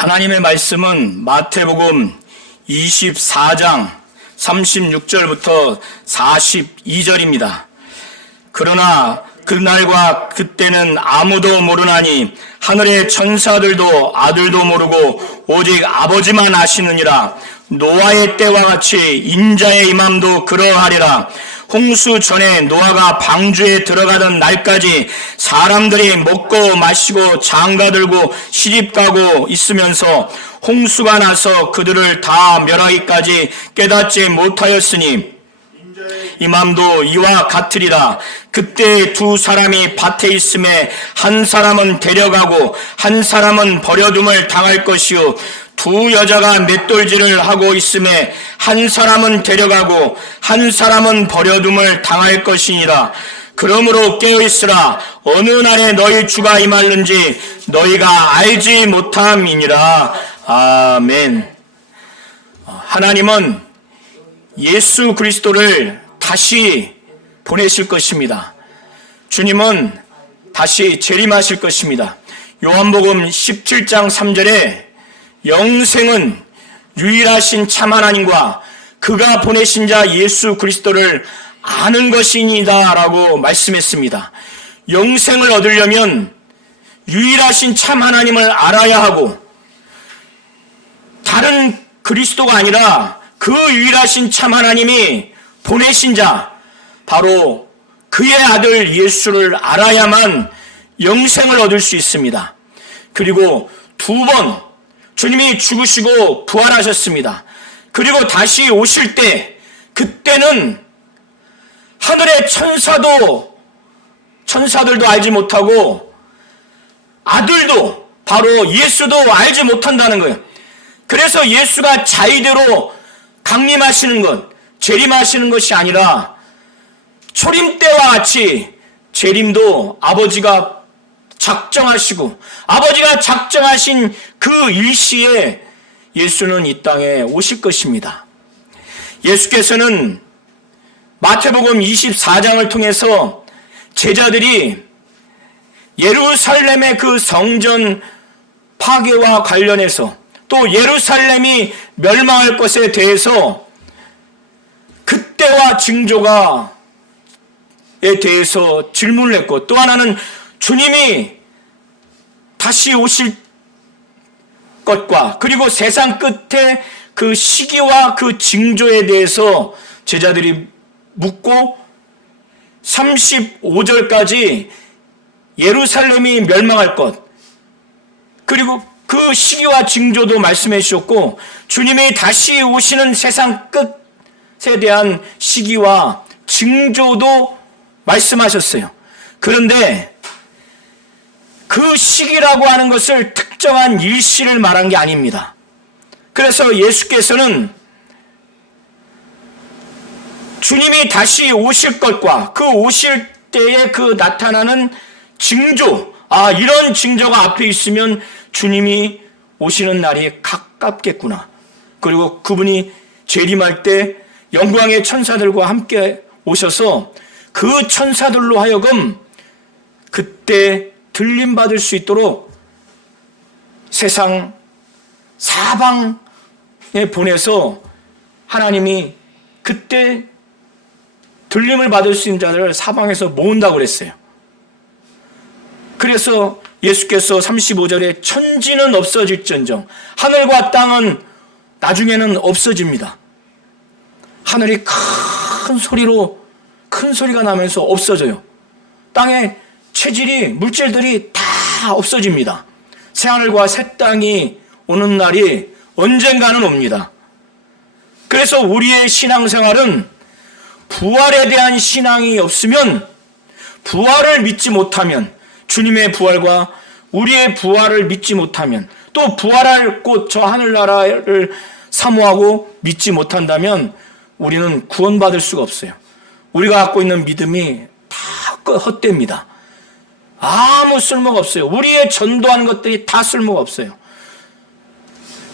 하나님의 말씀은 마태복음 24장 36절부터 42절입니다. 그러나 그날과 그때는 아무도 모르나니 하늘의 천사들도 아들도 모르고 오직 아버지만 아시느니라. 노아의 때와 같이 인자의 임함도 그러하리라. 홍수 전에 노아가 방주에 들어가던 날까지 사람들이 먹고 마시고 장가들고 시집가고 있으면서 홍수가 나서 그들을 다 멸하기까지 깨닫지 못하였으니 임함도 이와 같으리라. 그때 두 사람이 밭에 있음에 한 사람은 데려가고 한 사람은 버려둠을 당할 것이요 두 여자가 맷돌질을 하고 있음에 한 사람은 데려가고 한 사람은 버려둠을 당할 것이니라. 그러므로 깨어있으라. 어느 날에 너희 주가 임할는지 너희가 알지 못함이니라. 아멘. 하나님은 예수 그리스도를 다시 보내실 것입니다. 주님은 다시 재림하실 것입니다. 요한복음 17장 3절에 영생은 유일하신 참 하나님과 그가 보내신 자 예수 그리스도를 아는 것이니다 라고 말씀했습니다. 영생을 얻으려면 유일하신 참 하나님을 알아야 하고 다른 그리스도가 아니라 그 유일하신 참 하나님이 보내신 자 바로 그의 아들 예수를 알아야만 영생을 얻을 수 있습니다. 그리고 두 번 주님이 죽으시고 부활하셨습니다. 그리고 다시 오실 때 그때는 하늘의 천사들도 알지 못하고 아들도 바로 예수도 알지 못한다는 거예요. 그래서 예수가 자의대로 강림하시는 것, 재림하시는 것이 아니라 초림 때와 같이 재림도 아버지가 작정하시고 아버지가 작정하신 그 일시에 예수는 이 땅에 오실 것입니다. 예수께서는 마태복음 24장을 통해서 제자들이 예루살렘의 그 성전 파괴와 관련해서 또 예루살렘이 멸망할 것에 대해서 그때와 징조에 대해서 질문을 했고 또 하나는 주님이 다시 오실 것과 그리고 세상 끝에 그 시기와 그 징조에 대해서 제자들이 묻고 35절까지 예루살렘이 멸망할 것 그리고 그 시기와 징조도 말씀해 주셨고 주님이 다시 오시는 세상 끝에 대한 시기와 징조도 말씀하셨어요. 그런데 그 시기라고 하는 것을 특정한 일시를 말한 게 아닙니다. 그래서 예수께서는 주님이 다시 오실 것과 그 오실 때에 그 나타나는 징조, 이런 징조가 앞에 있으면 주님이 오시는 날이 가깝겠구나. 그리고 그분이 재림할 때 영광의 천사들과 함께 오셔서 그 천사들로 하여금 그때 들림받을 수 있도록 세상 사방에 보내서 하나님이 그때 들림을 받을 수 있는 자들을 사방에서 모은다고 그랬어요. 그래서 예수께서 35절에 천지는 없어질지언정 하늘과 땅은 나중에는 없어집니다. 하늘이 큰 소리가 나면서 없어져요. 땅에 체질이 물질들이 다 없어집니다. 새하늘과 새 땅이 오는 날이 언젠가는 옵니다. 그래서 우리의 신앙생활은 부활에 대한 신앙이 없으면 부활을 믿지 못하면 주님의 부활과 우리의 부활을 믿지 못하면 또 부활할 곳 저 하늘나라를 사모하고 믿지 못한다면 우리는 구원받을 수가 없어요. 우리가 갖고 있는 믿음이 다 헛됩니다. 아무 쓸모가 없어요. 우리의 전도하는 것들이 다 쓸모가 없어요.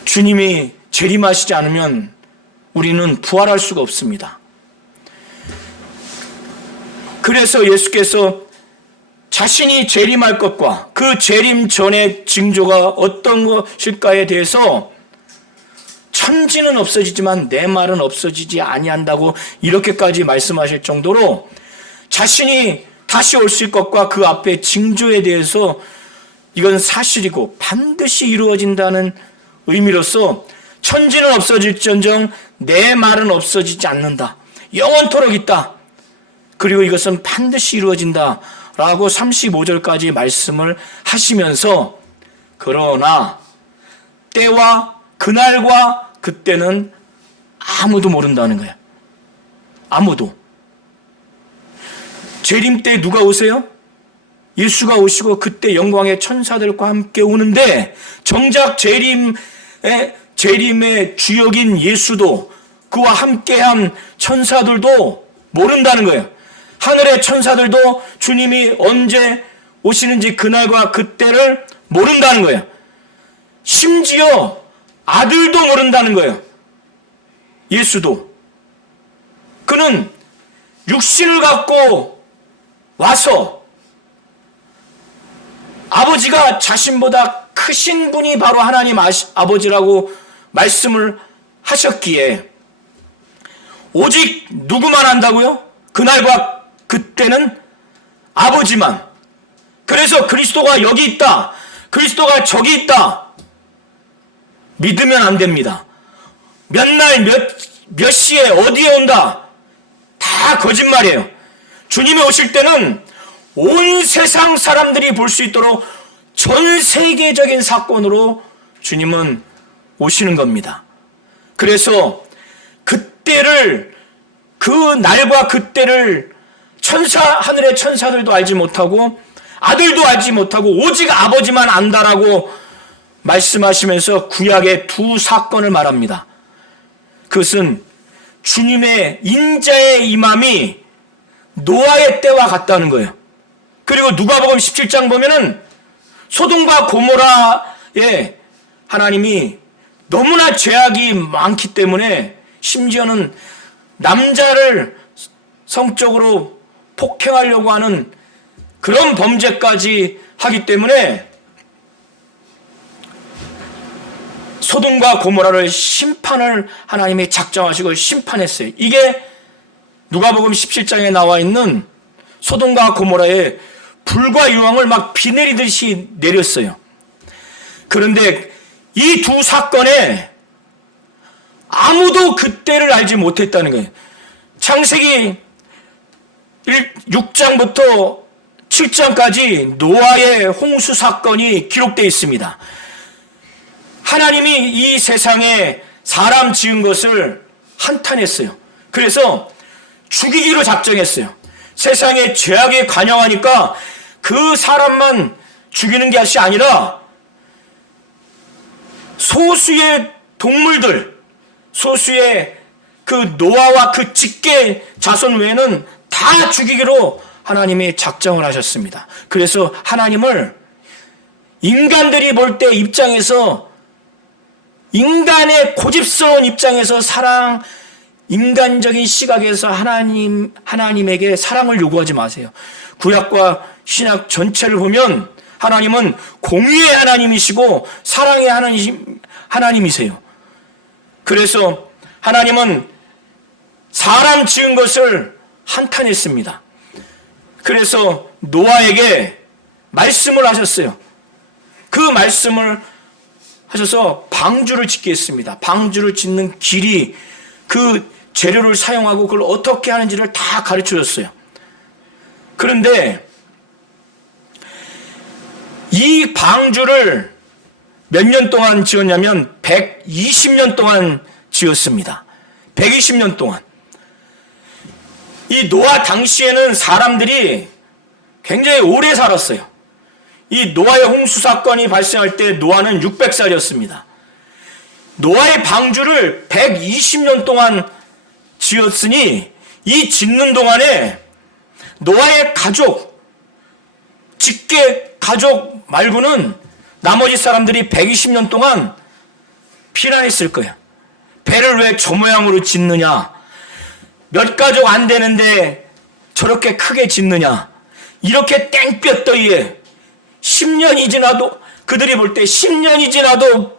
주님이 재림하시지 않으면 우리는 부활할 수가 없습니다. 그래서 예수께서 자신이 재림할 것과 그 재림 전의 징조가 어떤 것일까에 대해서 천지는 없어지지만 내 말은 없어지지 아니한다고 이렇게까지 말씀하실 정도로 자신이 다시 오실 것과 그 앞에 징조에 대해서 이건 사실이고 반드시 이루어진다는 의미로서 천지는 없어질지언정 내 말은 없어지지 않는다. 영원토록 있다. 그리고 이것은 반드시 이루어진다. 라고 35절까지 말씀을 하시면서 그러나 때와 그날과 그때는 아무도 모른다는 거예요. 아무도. 재림 때 누가 오세요? 예수가 오시고 그때 영광의 천사들과 함께 오는데 정작 재림의 주역인 예수도 그와 함께한 천사들도 모른다는 거예요. 하늘의 천사들도 주님이 언제 오시는지 그날과 그때를 모른다는 거예요. 심지어 아들도 모른다는 거예요. 예수도. 그는 육신을 갖고 와서 아버지가 자신보다 크신 분이 바로 하나님 아버지라고 말씀을 하셨기에 오직 누구만 안다고요? 그날과 그때는 아버지만. 그래서 그리스도가 여기 있다. 그리스도가 저기 있다. 믿으면 안 됩니다. 몇 날, 몇 시에 어디에 온다. 다 거짓말이에요. 주님이 오실 때는 온 세상 사람들이 볼 수 있도록 전 세계적인 사건으로 주님은 오시는 겁니다. 그래서 그때를, 그 날과 그때를 하늘의 천사들도 알지 못하고 아들도 알지 못하고 오직 아버지만 안다라고 말씀하시면서 구약의 두 사건을 말합니다. 그것은 주님의 인자의 임함이 노아의 때와 같다는 거예요. 그리고 누가복음 17장 보면은 소돔과 고모라에 하나님이 너무나 죄악이 많기 때문에 심지어는 남자를 성적으로 폭행하려고 하는 그런 범죄까지 하기 때문에 소돔과 고모라를 심판을 하나님이 작정하시고 심판했어요. 이게 누가복음 17장에 나와 있는 소돔과 고모라에 불과 유황을 막 비 내리듯이 내렸어요. 그런데 이 두 사건에 아무도 그때를 알지 못했다는 거예요. 창세기 6장부터 7장까지 노아의 홍수 사건이 기록되어 있습니다. 하나님이 이 세상에 사람 지은 것을 한탄했어요. 그래서 죽이기로 작정했어요. 세상에 죄악에 관영하니까 그 사람만 죽이는 것이 아니라 소수의 동물들, 소수의 그 노아와 그 직계 자손 외에는 다 죽이기로 하나님이 작정을 하셨습니다. 그래서 하나님을 인간들이 볼 때 입장에서, 인간의 고집스러운 입장에서 인간적인 시각에서 하나님에게 사랑을 요구하지 마세요. 구약과 신약 전체를 보면 하나님은 공의의 하나님이시고 사랑의 하나님이세요. 그래서 하나님은 사람 지은 것을 한탄했습니다. 그래서 노아에게 말씀을 하셨어요. 그 말씀을 하셔서 방주를 짓게 했습니다. 방주를 짓는 길이 그 재료를 사용하고 그걸 어떻게 하는지를 다 가르쳐 줬어요. 그런데 이 방주를 몇 년 동안 지었냐면 120년 동안 지었습니다. 120년 동안. 이 노아 당시에는 사람들이 굉장히 오래 살았어요. 이 노아의 홍수 사건이 발생할 때 노아는 600살이었습니다. 노아의 방주를 120년 동안 지었으니 이 짓는 동안에 노아의 가족, 직계 가족 말고는 나머지 사람들이 120년 동안 피난했을 거예요. 배를 왜 저 모양으로 짓느냐? 몇 가족 안 되는데 저렇게 크게 짓느냐? 이렇게 땡볕더위에 10년이 지나도, 그들이 볼 때 10년이 지나도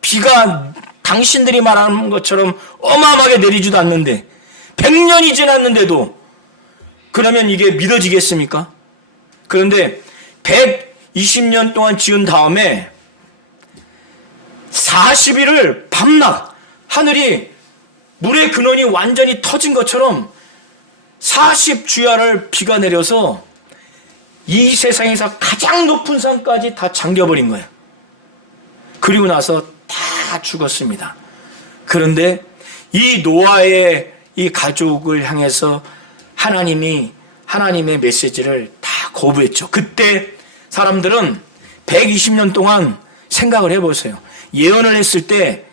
비가 당신들이 말하는 것처럼 어마어마하게 내리지도 않는데 100년이 지났는데도, 그러면 이게 믿어지겠습니까? 그런데 120년 동안 지은 다음에 40일을 밤낮 하늘이 물의 근원이 완전히 터진 것처럼 40주야를 비가 내려서 이 세상에서 가장 높은 산까지 다 잠겨버린 거예요. 그리고 나서 다 죽었습니다. 그런데 이 노아의 이 가족을 향해서 하나님이 하나님의 메시지를 다 거부했죠. 그때 사람들은 120년 동안 생각을 해보세요. 예언을 했을 때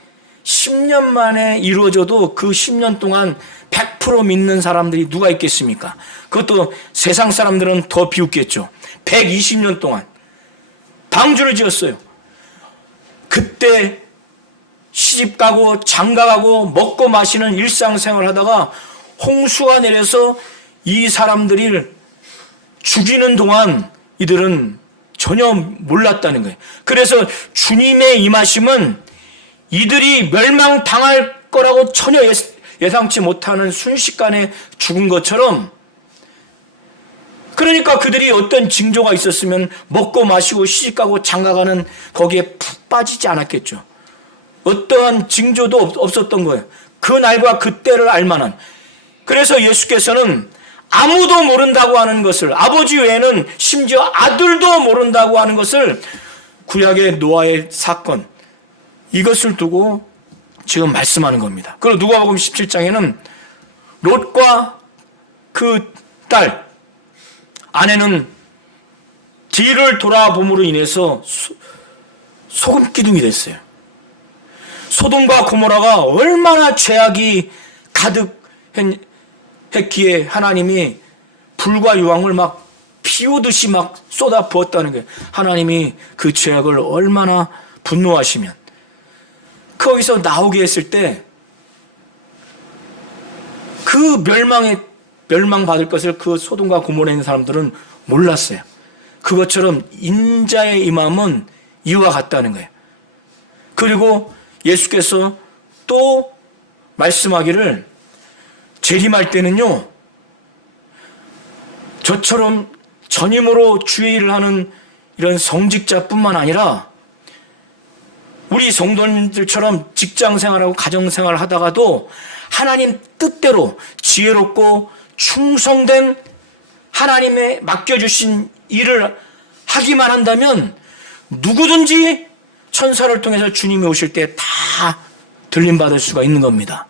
10년 만에 이루어져도 그 10년 동안 100% 믿는 사람들이 누가 있겠습니까? 그것도 세상 사람들은 더 비웃겠죠. 120년 동안 방주를 지었어요. 그때 시집가고 장가가고 먹고 마시는 일상생활을 하다가 홍수가 내려서 이 사람들을 죽이는 동안 이들은 전혀 몰랐다는 거예요. 그래서 주님의 임하심은 이들이 멸망당할 거라고 전혀 예상치 못하는 순식간에 죽은 것처럼, 그러니까 그들이 어떤 징조가 있었으면 먹고 마시고 시집가고 장가가는 거기에 푹 빠지지 않았겠죠. 어떠한 징조도 없었던 거예요. 그 날과 그때를 알만한. 그래서 예수께서는 아무도 모른다고 하는 것을, 아버지 외에는 심지어 아들도 모른다고 하는 것을, 구약의 노아의 사건, 이것을 두고 지금 말씀하는 겁니다. 그리고 누가복음 17장에는 롯과 그 딸, 아내는 뒤를 돌아봄으로 인해서 소금 기둥이 됐어요. 소돔과 고모라가 얼마나 죄악이 가득했기에 하나님이 불과 유황을 막 피우듯이 막 쏟아 부었다는 거예요. 하나님이 그 죄악을 얼마나 분노하시면. 거기서 나오게 했을 때 그 멸망받을 것을 그 소돔과 고모라에 있는 사람들은 몰랐어요. 그것처럼 인자의 임함은 이와 같다는 거예요. 그리고 예수께서 또 말씀하기를, 재림할 때는요, 저처럼 전임으로 주의 일을 하는 이런 성직자뿐만 아니라 우리 성도님들처럼 직장생활하고 가정생활을 하다가도 하나님 뜻대로 지혜롭고 충성된 하나님의 맡겨주신 일을 하기만 한다면 누구든지 천사를 통해서 주님이 오실 때 다 들림받을 수가 있는 겁니다.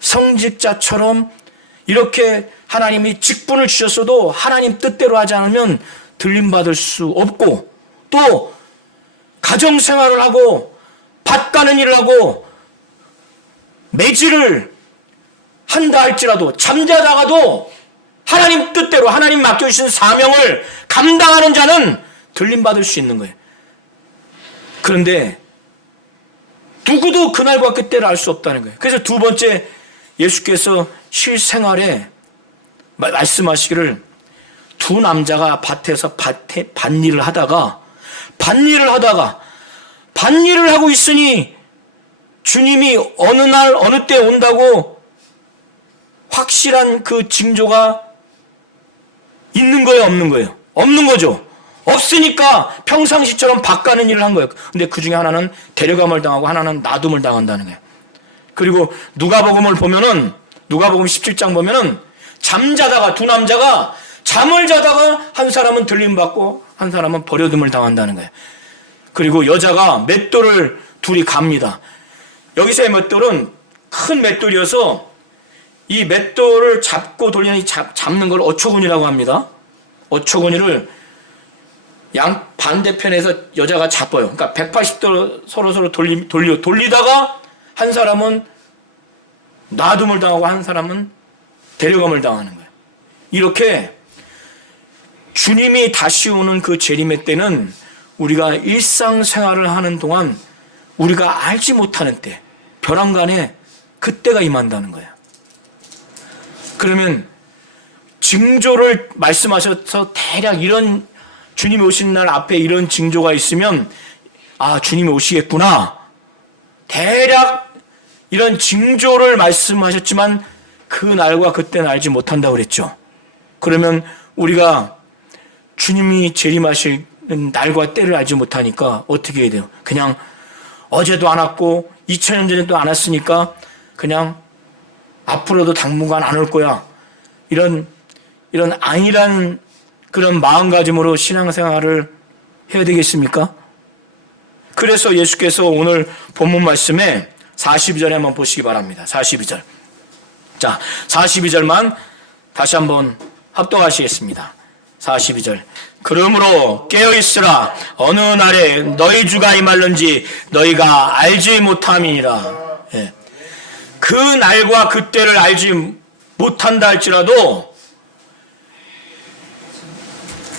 성직자처럼 이렇게 하나님이 직분을 주셨어도 하나님 뜻대로 하지 않으면 들림받을 수 없고, 또 가정생활을 하고 밭 가는 일을 하고 매질을 한다 할지라도 잠자다가도 하나님 뜻대로 하나님 맡겨주신 사명을 감당하는 자는 들림받을 수 있는 거예요. 그런데 누구도 그날과 그때를 알 수 없다는 거예요. 그래서 두 번째, 예수께서 실생활에 말씀하시기를, 두 남자가 밭에서 밭일을 하다가 밭일을 하고 있으니 주님이 어느 날 어느 때 온다고 확실한 그 징조가 있는 거예요, 없는 거예요? 없는 거죠. 없으니까 평상시처럼 밭 가는 일을 한 거예요. 근데 그 중에 하나는 데려감을 당하고 하나는 놔둠을 당한다는 거예요. 그리고 누가복음을 보면은, 누가복음 17장 보면은 잠자다가 두 남자가 잠을 자다가 한 사람은 들림받고 한 사람은 버려둠을 당한다는 거예요. 그리고 여자가 맷돌을 둘이 갑니다. 여기서의 맷돌은 큰 맷돌이어서 이 맷돌을 잡고 돌리는 잡는 걸 어초구니라고 합니다. 어초구니를 양 반대편에서 여자가 잡아요. 그러니까 180도 서로 돌리다가 한 사람은 놔둠을 당하고 한 사람은 데려감을 당하는 거예요. 이렇게 주님이 다시 오는 그 재림의 때는 우리가 일상생활을 하는 동안 우리가 알지 못하는 때, 벼랑간에 그때가 임한다는 거예요. 그러면 징조를 말씀하셔서 대략 이런 주님이 오신 날 앞에 이런 징조가 있으면 주님이 오시겠구나. 대략 이런 징조를 말씀하셨지만 그 날과 그때는 알지 못한다고 그랬죠. 그러면 우리가 주님이 재림하실 날과 때를 알지 못하니까 어떻게 해야 돼요? 그냥 어제도 안 왔고 2000년 전에도 안 왔으니까 그냥 앞으로도 당분간 안 올 거야. 이런 안일한 그런 마음가짐으로 신앙생활을 해야 되겠습니까? 그래서 예수께서 오늘 본문 말씀에 42절에 한번 보시기 바랍니다. 42절. 자, 42절만 다시 한번 합독하시겠습니다. 42절. 그러므로 깨어있으라. 어느 날에 너희 주가 임할는지 너희가 알지 못함이니라. 예. 그 날과 그때를 알지 못한다 할지라도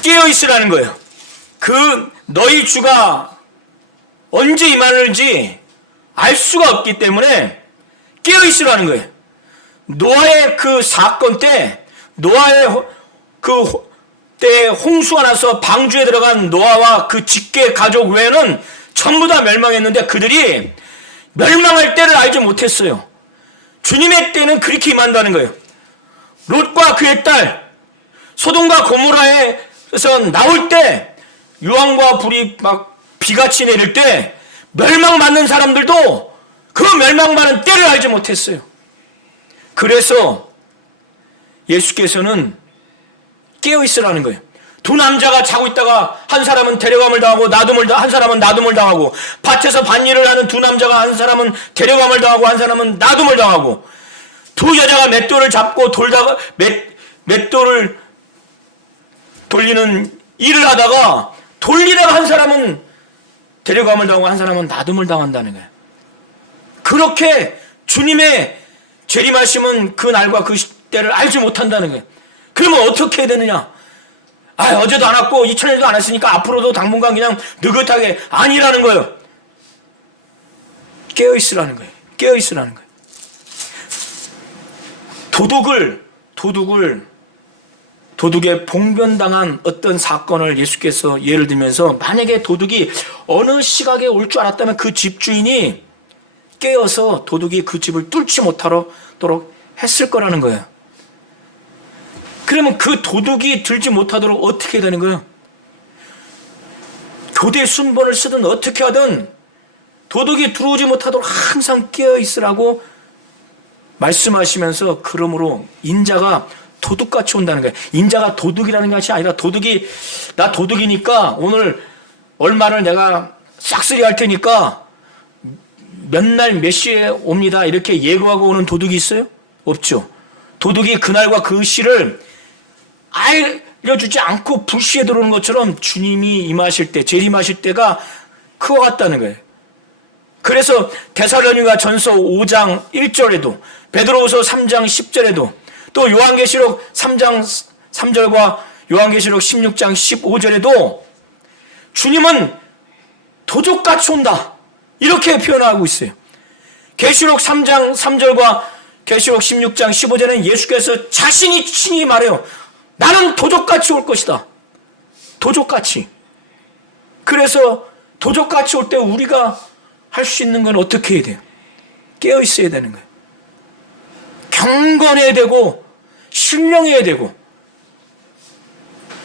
깨어있으라는 거예요. 그 너희 주가 언제 임하는지 알 수가 없기 때문에 깨어있으라는 거예요. 노아의 그 사건 때, 노아의 때 홍수가 나서 방주에 들어간 노아와 그 직계 가족 외에는 전부 다 멸망했는데 그들이 멸망할 때를 알지 못했어요. 주님의 때는 그렇게 임한다는 거예요. 롯과 그의 딸 소돔과 고모라에서 나올 때 유황과 불이 막 비같이 내릴 때 멸망받는 사람들도 그 멸망받는 때를 알지 못했어요. 그래서 예수께서는 깨어있으라는 거예요. 두 남자가 자고 있다가 한 사람은 데려감을 당하고 한 사람은 놔둠을 당하고, 밭에서 밭일을 하는 두 남자가 한 사람은 데려감을 당하고 한 사람은 놔둠을 당하고, 두 여자가 맷돌을 잡고 돌다가 맷돌을 돌리는 일을 하다가 돌리다가 한 사람은 데려감을 당하고 한 사람은 놔둠을 당한다는 거예요. 그렇게 주님의 재림하심은 그 날과 그 때를 알지 못한다는 거예요. 그러면 어떻게 해야 되느냐? 어제도 안 왔고 2000년도 안 왔으니까 앞으로도 당분간 그냥 느긋하게 아니라는 거예요. 깨어있으라는 거예요. 깨어있으라는 거예요. 도둑에 봉변당한 어떤 사건을 예수께서 예를 들면서, 만약에 도둑이 어느 시각에 올 줄 알았다면 그 집주인이 깨어서 도둑이 그 집을 뚫지 못하도록 했을 거라는 거예요. 그러면 그 도둑이 들지 못하도록 어떻게 해야 되는 거예요? 교대 순번을 쓰든 어떻게 하든 도둑이 들어오지 못하도록 항상 깨어있으라고 말씀하시면서, 그러므로 인자가 도둑같이 온다는 거예요. 인자가 도둑이라는 것이 아니라 나 도둑이니까 오늘 얼마를 내가 싹쓸이 할 테니까 몇 날 몇 시에 옵니다 이렇게 예고하고 오는 도둑이 있어요? 없죠. 도둑이 그날과 그 시를 알려주지 않고 불시에 들어오는 것처럼 주님이 임하실 때, 재림하실 때가 그와 같다는 거예요. 그래서 데살로니가 전서 5장 1절에도, 베드로후서 3장 10절에도, 또 요한계시록 3장 3절과 요한계시록 16장 15절에도 주님은 도둑같이 온다 이렇게 표현하고 있어요. 계시록 3장 3절과 계시록 16장 15절에는 예수께서 자신이 친히 말해요. 나는 도둑같이 올 것이다. 도둑같이. 그래서 도둑같이 올 때 우리가 할 수 있는 건 어떻게 해야 돼요? 깨어 있어야 되는 거예요. 경건해야 되고 신령해야 되고.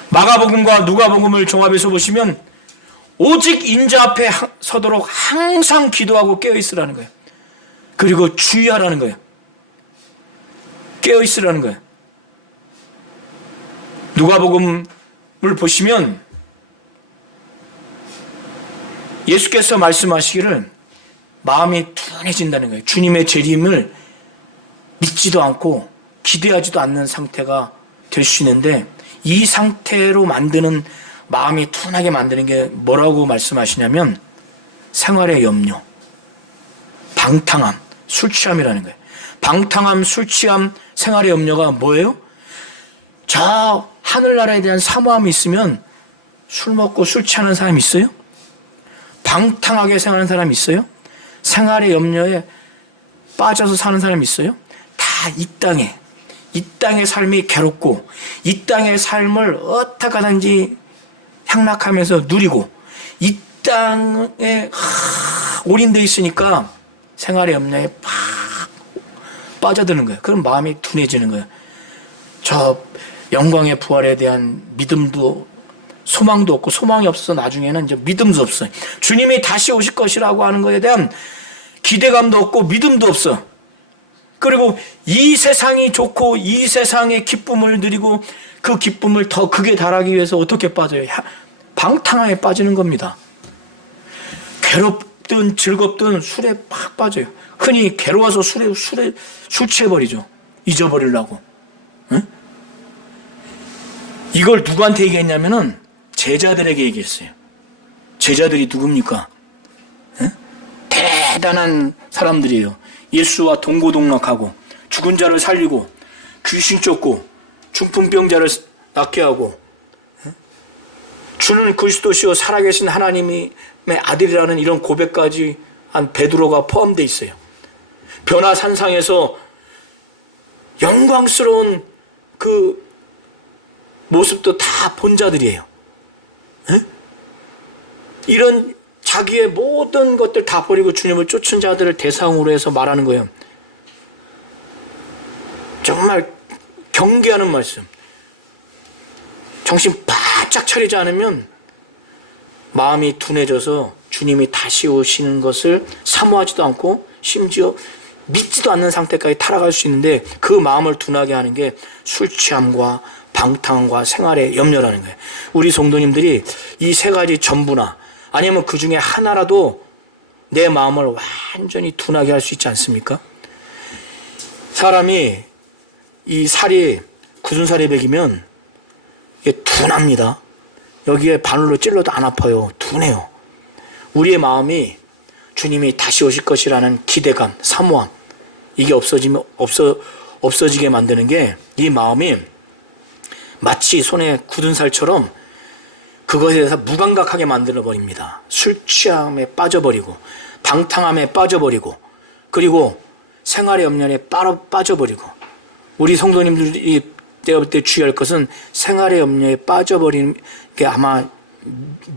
마가복음과 누가복음을 종합해서 보시면 오직 인자 앞에 서도록 항상 기도하고 깨어 있으라는 거예요. 그리고 주의하라는 거예요. 깨어 있으라는 거예요. 누가복음을 보시면 예수께서 말씀하시기를 마음이 둔해진다는 거예요. 주님의 재림을 믿지도 않고 기대하지도 않는 상태가 될 수 있는데, 이 상태로 만드는, 마음이 둔하게 만드는 게 뭐라고 말씀하시냐면 생활의 염려, 방탕함, 술 취함이라는 거예요. 방탕함, 술 취함, 생활의 염려가 뭐예요? 저 하늘나라에 대한 사모함이 있으면 술 먹고 술 취하는 사람이 있어요? 방탕하게 생활하는 사람이 있어요? 생활의 염려에 빠져서 사는 사람이 있어요? 다 이 땅에, 이 땅의 삶이 괴롭고 이 땅의 삶을 어떻게 하든지 향락하면서 누리고 이 땅에 올인되어 있으니까 생활의 염려에 팍 빠져드는 거예요. 그럼 마음이 둔해지는 거예요. 저 영광의 부활에 대한 믿음도 소망도 없고, 소망이 없어서 나중에는 이제 믿음도 없어요. 주님이 다시 오실 것이라고 하는 것에 대한 기대감도 없고 믿음도 없어. 그리고 이 세상이 좋고 이 세상의 기쁨을 누리고 그 기쁨을 더 극에 달하기 위해서 어떻게 빠져요? 방탕함에 빠지는 겁니다. 괴롭든 즐겁든 술에 팍 빠져요. 흔히 괴로워서 술 취해버리죠. 잊어버리려고. 응? 이걸 누구한테 얘기했냐면은 제자들에게 얘기했어요. 제자들이 누굽니까? 응? 대단한 사람들이에요. 예수와 동고동락하고 죽은 자를 살리고 귀신 쫓고 중풍병자를 낫게 하고 주는 그리스도시요 살아계신 하나님의 아들이라는 이런 고백까지 한 베드로가 포함되어 있어요. 변화산상에서 영광스러운 그 모습도 다 본 자들이에요. 에? 이런 자기의 모든 것들 다 버리고 주님을 쫓은 자들을 대상으로 해서 말하는 거예요. 정말 경계하는 말씀. 정신 바짝 차리지 않으면 마음이 둔해져서 주님이 다시 오시는 것을 사모하지도 않고 심지어 믿지도 않는 상태까지 타락할 수 있는데, 그 마음을 둔하게 하는 게 술 취함과 방탕과 생활의 염려라는 거예요. 우리 성도님들이 이 세 가지 전부나 아니면 그 중에 하나라도 내 마음을 완전히 둔하게 할 수 있지 않습니까? 사람이 이 살이 굳은 살이 배기면 이게 둔합니다. 여기에 바늘로 찔러도 안 아파요. 둔해요. 우리의 마음이 주님이 다시 오실 것이라는 기대감, 사모함, 이게 없어지게 만드는 게, 이 마음이 마치 손에 굳은 살처럼 그것에 대해서 무감각하게 만들어 버립니다. 술 취함에 빠져버리고 방탕함에 빠져버리고 그리고 생활의 염려에 빠져버리고. 우리 성도님들이 내가 볼 때 주의할 것은 생활의 염려에 빠져버리는 게 아마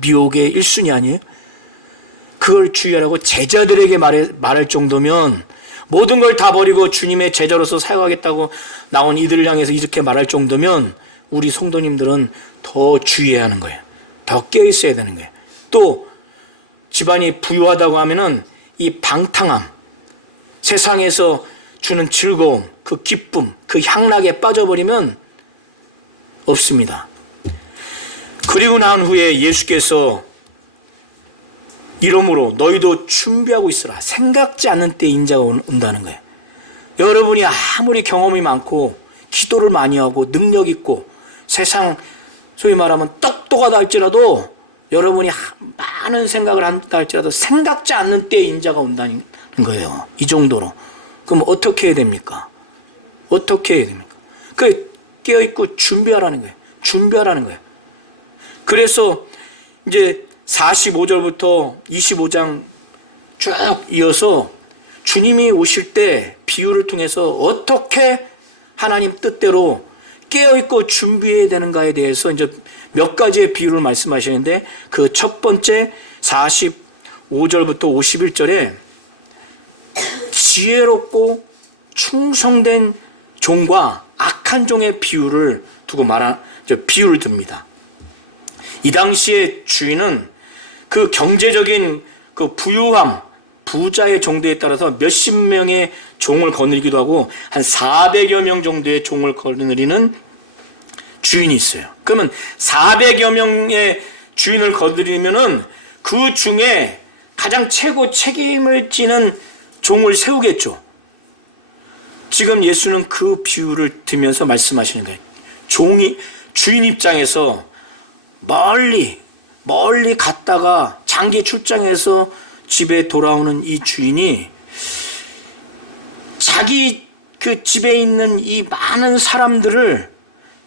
미혹의 1순위 아니에요? 그걸 주의하라고 제자들에게 말할 정도면, 모든 걸 다 버리고 주님의 제자로서 사역하겠다고 나온 이들을 향해서 이렇게 말할 정도면 우리 성도님들은 더 주의해야 하는 거예요. 더 깨어있어야 되는 거예요. 또 집안이 부유하다고 하면은 이 방탕함, 세상에서 주는 즐거움, 그 기쁨, 그 향락에 빠져버리면 없습니다. 그리고 난 후에 예수께서 이러므로 너희도 준비하고 있으라. 생각지 않는 때 인자가 온다는 거예요. 여러분이 아무리 경험이 많고 기도를 많이 하고 능력 있고 세상 소위 말하면 똑똑하다 할지라도, 여러분이 많은 생각을 한다 할지라도 생각지 않는 때에 인자가 온다는 거예요. 이 정도로. 그럼 어떻게 해야 됩니까? 어떻게 해야 됩니까? 그 깨어있고 준비하라는 거예요. 준비하라는 거예요. 그래서 이제 45절부터 25장 쭉 이어서 주님이 오실 때 비유를 통해서 어떻게 하나님 뜻대로 깨어있고 준비해야 되는가에 대해서 이제 몇 가지의 비유를 말씀하시는데, 그 첫 번째 45절부터 51절에 지혜롭고 충성된 종과 악한 종의 비유를 두고 비유를 듭니다. 이 당시의 주인은 그 경제적인 그 부유함, 부자의 정도에 따라서 몇십 명의 종을 거느리기도 하고 한 400여 명 정도의 종을 거느리는 주인이 있어요. 그러면 400여 명의 주인을 거느리면은 그 중에 가장 최고 책임을 지는 종을 세우겠죠. 지금 예수는 그 비유를 들면서 말씀하시는 거예요. 주인 입장에서 멀리 갔다가 장기 출장해서 집에 돌아오는 이 주인이 자기 그 집에 있는 이 많은 사람들을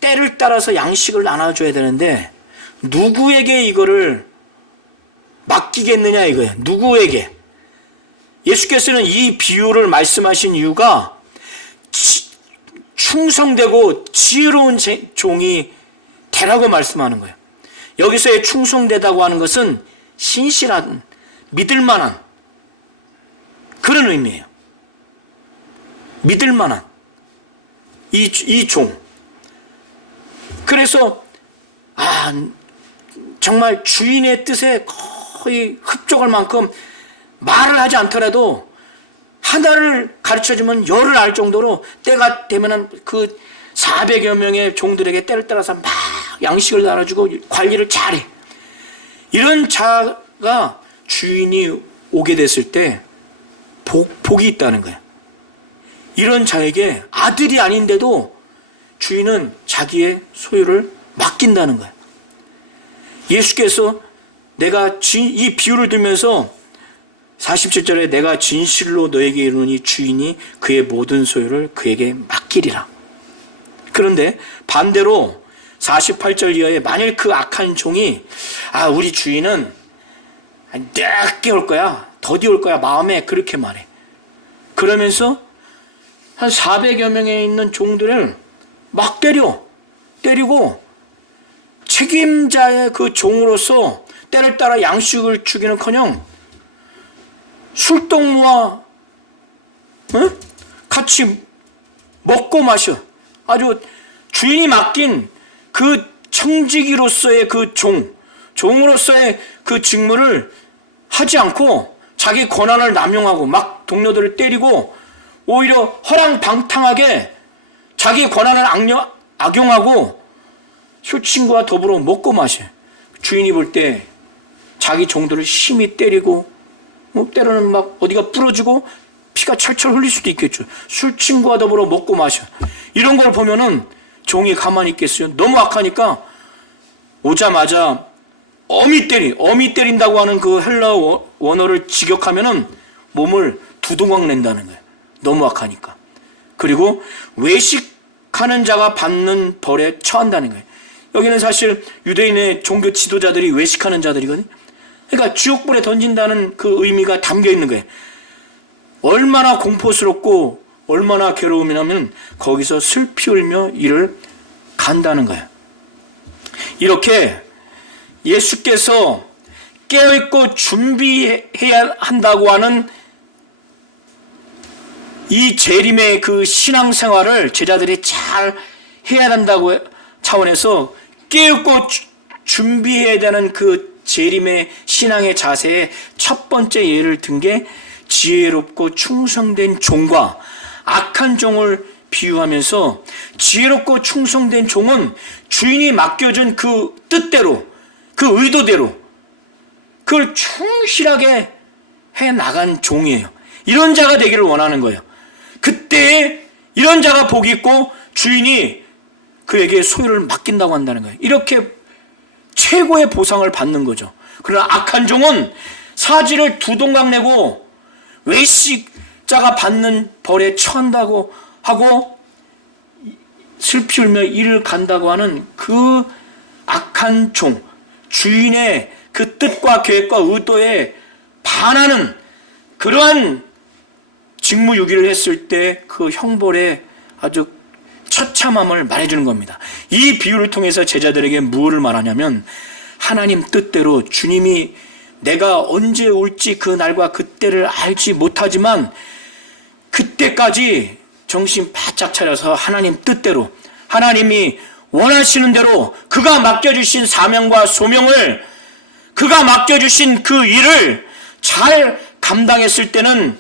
때를 따라서 양식을 나눠줘야 되는데 누구에게 이거를 맡기겠느냐 이거예요. 누구에게? 예수께서는 이 비유를 말씀하신 이유가 충성되고 지혜로운 종이 되라고 말씀하는 거예요. 여기서의 충성되다고 하는 것은 신실한, 믿을만한 그런 의미예요. 믿을만한 이 종. 그래서 정말 주인의 뜻에 거의 흡족할 만큼 말을 하지 않더라도 하나를 가르쳐주면 열을 알 정도로 때가 되면은 그 400여 명의 종들에게 때를 따라서 막 양식을 나눠주고 관리를 잘해. 이런 자가 주인이 오게 됐을 때 복이 있다는 거예요. 이런 자에게 아들이 아닌데도 주인은 자기의 소유를 맡긴다는 거예요. 예수께서 내가 이 비유를 들면서 47절에 내가 진실로 너에게 이르노니 주인이 그의 모든 소유를 그에게 맡기리라. 그런데 반대로 48절 이하에 만일 그 악한 종이 우리 주인은 늦게 올 거야, 더디 올 거야 마음에 그렇게 말해. 그러면서 한 400여 명에 있는 종들을 막 때리고 책임자의 그 종으로서 때를 따라 양식을 주기는커녕 술동무와 같이 먹고 마셔. 아주 주인이 맡긴 그 청지기로서의 그 종으로서의 그 직무를 하지 않고 자기 권한을 남용하고 막 동료들을 때리고 오히려 허랑방탕하게 자기 권한을 악용하고 술친구와 더불어 먹고 마셔. 주인이 볼 때 자기 종들을 심히 때리고 때로는 막 어디가 부러지고 피가 철철 흘릴 수도 있겠죠. 술친구와 더불어 먹고 마셔. 이런 걸 보면은 종이 가만히 있겠어요? 너무 악하니까 오자마자 어미 때린다고 하는 그 헬라 원어를 직역하면은 몸을 두동강 낸다는 거예요. 너무 악하니까. 그리고 외식하는 자가 받는 벌에 처한다는 거예요. 여기는 사실 유대인의 종교 지도자들이 외식하는 자들이거든요. 그러니까 지옥불에 던진다는 그 의미가 담겨 있는 거예요. 얼마나 공포스럽고 얼마나 괴로움이냐면 거기서 슬피 울며 이를 간다는 거예요. 이렇게 예수께서 깨어있고 준비해야 한다고 하는 이 재림의 그 신앙생활을 제자들이 잘 해야 한다고 차원에서 깨어있고 준비해야 되는 그 재림의 신앙의 자세의 첫 번째 예를 든 게 지혜롭고 충성된 종과 악한 종을 비유하면서 지혜롭고 충성된 종은 주인이 맡겨준 그 뜻대로 그 의도대로 그걸 충실하게 해 나간 종이에요. 이런 자가 되기를 원하는 거예요. 그때 이런 자가 복이 있고 주인이 그에게 소유를 맡긴다고 한다는 거예요. 이렇게 최고의 보상을 받는 거죠. 그러나 악한 종은 사지를 두동강 내고 외식자가 받는 벌에 처한다고 하고 슬피 울며 이를 간다고 하는 그 악한 종, 주인의 그 뜻과 계획과 의도에 반하는 그러한 직무유기를 했을 때 그 형벌의 아주 처참함을 말해주는 겁니다. 이 비유를 통해서 제자들에게 무엇을 말하냐면 하나님 뜻대로 주님이 내가 언제 올지 그 날과 그때를 알지 못하지만 그때까지 정신 바짝 차려서 하나님 뜻대로 하나님이 원하시는 대로 그가 맡겨주신 사명과 소명을 그가 맡겨주신 그 일을 잘 감당했을 때는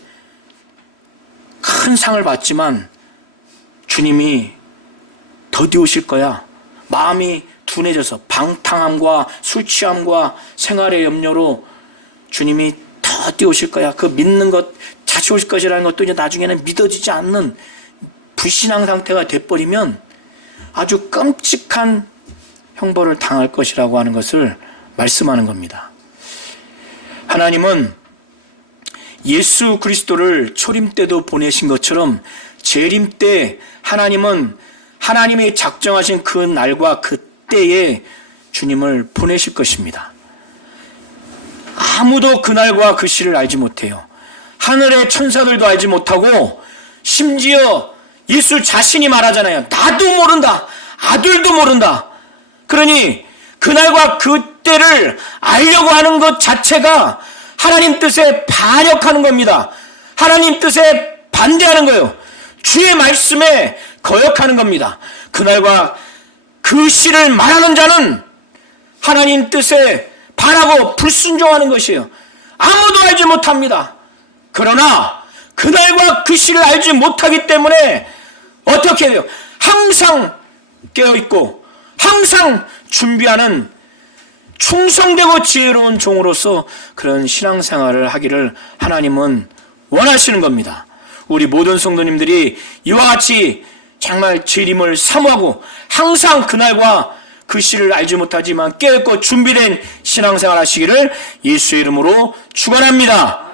큰 상을 받지만 주님이 더디 오실 거야. 마음이 둔해져서 방탕함과 술 취함과 생활의 염려로 주님이 더디 오실 거야. 그 믿는 것, 자주 오실 것이라는 것도 이제 나중에는 믿어지지 않는 불신앙 상태가 돼버리면 아주 끔찍한 형벌을 당할 것이라고 하는 것을 말씀하는 겁니다. 하나님은 예수 그리스도를 초림 때도 보내신 것처럼 재림 때 하나님은 하나님이 작정하신 그 날과 그 때에 주님을 보내실 것입니다. 아무도 그 날과 그 시를 알지 못해요. 하늘의 천사들도 알지 못하고 심지어 예수 자신이 말하잖아요. 나도 모른다. 아들도 모른다. 그러니 그날과 그때를 알려고 하는 것 자체가 하나님 뜻에 반역하는 겁니다. 하나님 뜻에 반대하는 거예요. 주의 말씀에 거역하는 겁니다. 그날과 그 시를 말하는 자는 하나님 뜻에 반하고 불순종하는 것이에요. 아무도 알지 못합니다. 그러나 그날과 그 시를 알지 못하기 때문에 어떻게 해요? 항상 깨어있고 항상 준비하는 충성되고 지혜로운 종으로서 그런 신앙생활을 하기를 하나님은 원하시는 겁니다. 우리 모든 성도님들이 이와 같이 정말 재림을 사모하고 항상 그날과 그 시를 알지 못하지만 깨어있고 준비된 신앙생활 하시기를 예수의 이름으로 축원합니다.